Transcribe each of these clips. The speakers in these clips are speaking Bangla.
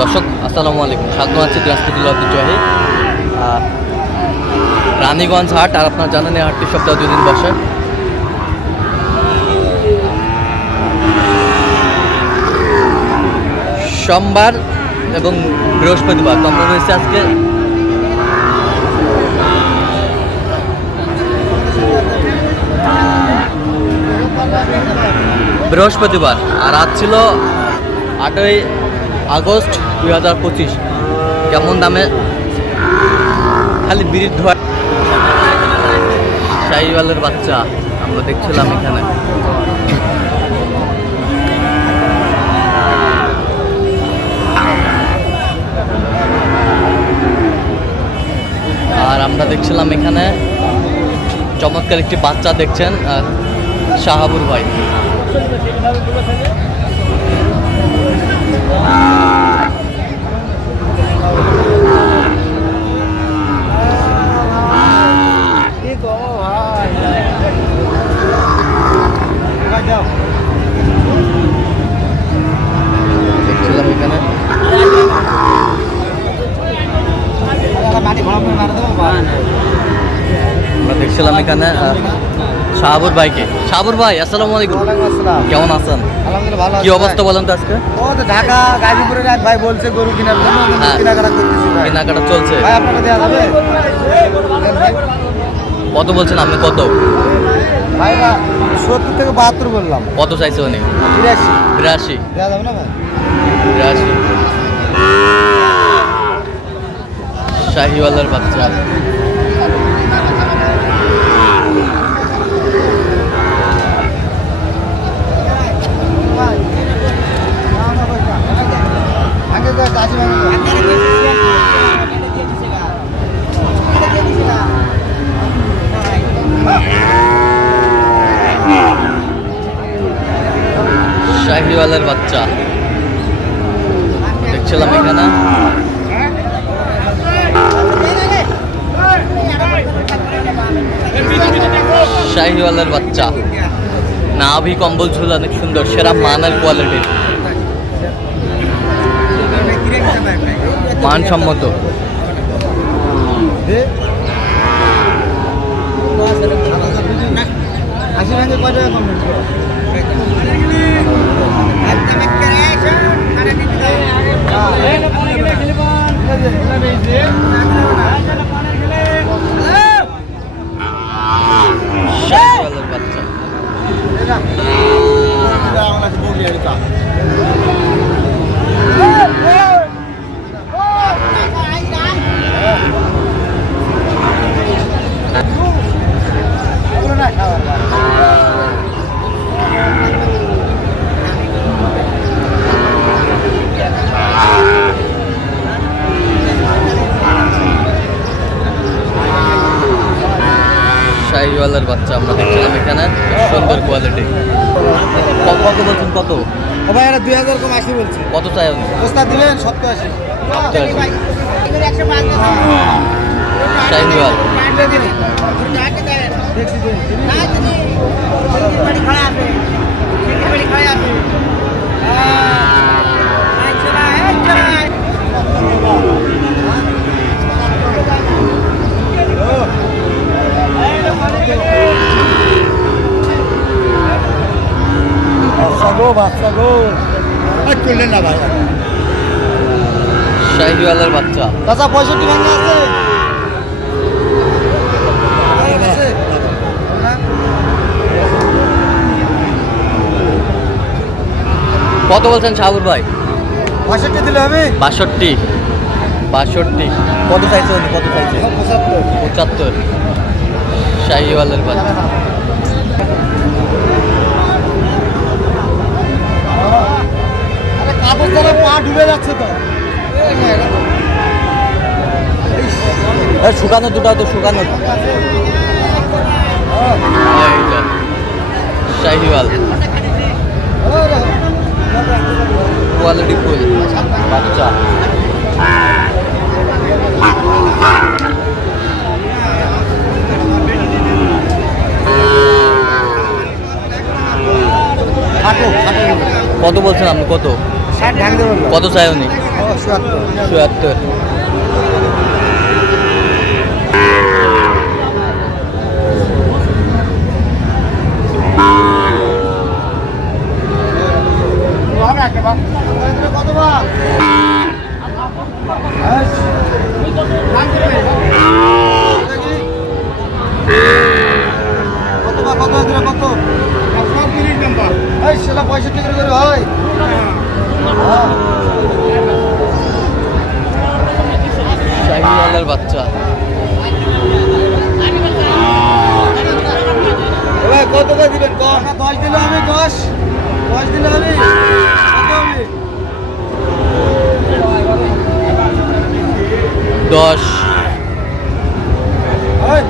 দর্শক আসসালামু আলাইকুম। স্বাগত আছি দিনাজপুরুল্লাহ আহ, রানীগঞ্জ হাট আর আপনারা জানেন এই হাটটি সপ্তাহে দুই দিন বসে। সোমবার এবং বৃহস্পতিবার তো আমরা রয়েছে আজকে বৃহস্পতিবার আর আজ ছিল আটই আগস্ট দুই হাজার পঁচিশ। কেমন দামে? খালি বিড়ির ধোয়া। শাহিওয়ালের বাচ্চা, আমরা দেখছিলাম এখানে। আর আমরা দেখছিলাম এখানে চমৎকার একটি বাচ্চা দেখছেন শাহাবুর ভাই। দেখছিলাম এখানে আমরা দেখছিলাম এখানে আহ, শাহাবুর ভাইকে। শাহাবুর ভাই আসসালামু আলাইকুম। কেমন আছেন? কি অবস্থা বলেন তো আজকে? ও তো ঢাকা গাজীপুরের এক ভাই বলছে গরু কেনার জন্য হ্যাঁ। কেনাকাটা করতেছি কেনাকাটা চলছে। ভাই আপনাকে দেওয়া যাবে? কত বলছেন আপনি? কত? ভাই না সত্তর থেকে বাহাত্তর বললাম। কত চাইছে উনি? বিরাশি। বিরাশি। দেওয়া যাবে না ভাই? বিরাশি। শাহিওয়ালার বাচ্চা। শাহিওয়ালার বাচ্চা। দেখছিলাম এখানে। শাহিওয়ালার বাচ্চা। নাভি কম্বল ঝুল অনেক সুন্দর, সেরা মানের কোয়ালিটির মানসম্মত। আশি ভাঙে কয় শাহিওয়ালার বাচ্চা শাহিওয়ালার বাচ্চা আমরা দেখছিলাম এখানে সুন্দর কোয়ালিটি কত বলছেন কত ও ভাই এরা দুই হাজার কম আশি বলছে কত চাই প্রস্তাব দিলেন সত্তর আশি শাহিওয়াল দেখছি দেখছি। বাচ্চা গো বাচ্চা গো আর চললেন না ভাই শাহিওয়ালের বাচ্চা। চাচা পঁয়ষট্টি ভাঙা আছে। কত বলছেন শাহাবুর ভাই? পঁয়ষট্টি দিলে হবে। বাষট্টি। বাষট্টি। কত চাইছে উনি? কত চাইছে? পঁচাত্তর। পঁচাত্তর শাহিওয়ালের বাচ্চা। কাপড় দ্বারা পা ডুবে যাচ্ছে তো। শুকানো দুটা তো শুকানো। শাহিওয়াল। কোয়ালিটি ফুল বাচ্চা। কত বলছেন আপনি কত কত চাই উনি? চুয়াত্তর চুয়াত্তর কত বা কত বা কত দিলে কত এই সেটা পঁয়ষট্টি করে করে হয়। বাচ্চা। এবার কত করে দিবেন? দশ দিলে আমি দশ। দশ দিলে আমি দশ এই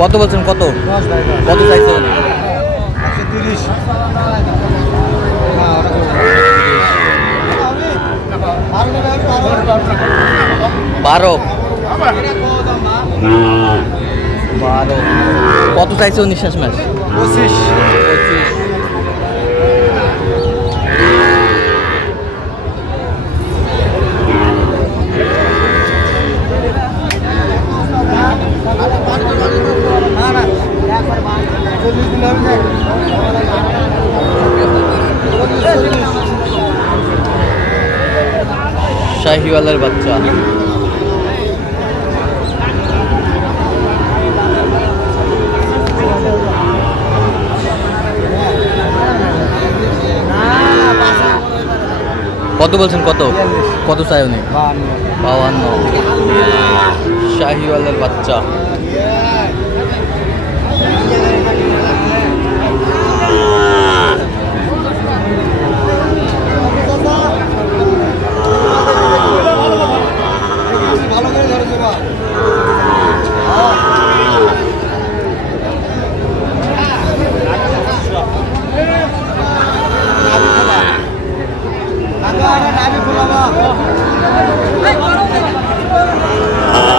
কত বলছেন? কত? কত চাইছে একশো তিরিশ। বারো। বারো। কত চাইছে নিঃশ্বাস শেষ ম্যাচ পঁচিশ। পঁচিশ না না চল্লিশ দিলে হবে না শাহিওয়ালের বাচ্চা। কত বলছেন কত? কত চাই উনি? বাউান্ন শাহিওয়ালের বাচ্চা ভালো করে ধরেছে বা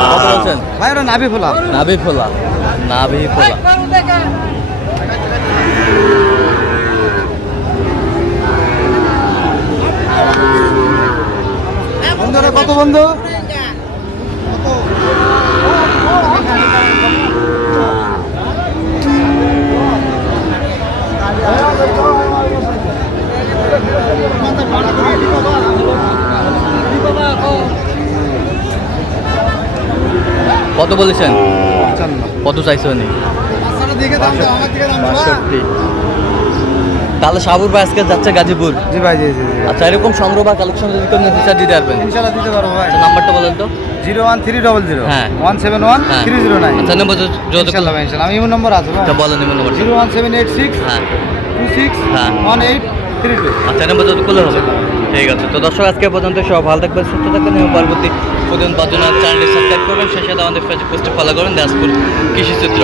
কত বলছেন ভাই ওরা নাভি ফোলা। নাভি ফোলা নাভি ফোলা। বন্ধুরা কত বন্ধু? কত বলেছেন? কত চাইছে উনি। বাষট্টি। তাহলে সাবুর ভাই আজকে যাচ্ছে গাজীপুর? জি ভাই জি জি আচ্ছা এরকম সংগ্রহ বা কালেকশন যদি কেউ নিতে দিতে পারবেন। ইনশাল্লাহ দিতে পারব ভাই। আচ্ছা নাম্বারটা বলেন তো। Zero one three double zero. হ্যাঁ। ওয়ান সেভেন ওয়ান হ্যাঁ। Three zero nine. আচ্ছা নম্বর যোগাযোগ ইনশাল্লাহ ভাই ইনশাল্লাহ আমি ইমন নম্বর আছে আচ্ছা বলেন নিম্ন number zero one seven eight six হ্যাঁ। টু সিক্স হ্যাঁ। One eight three two. আচ্ছা নম্বর যোগাযোগ করলে হবে। ঠিক আছে তো দর্শক, আজকে পর্যন্ত সব ভালো থাকবেন, সুস্থ থাকবেন এবং পরবর্তী প্রতিদিন বাজনার চ্যানেলটি সাবস্ক্রাইব করবেন। সেই সাথে আমাদের ফেসবুক পোস্টে ফলো করবেন। দাসপুর কৃষি চিত্র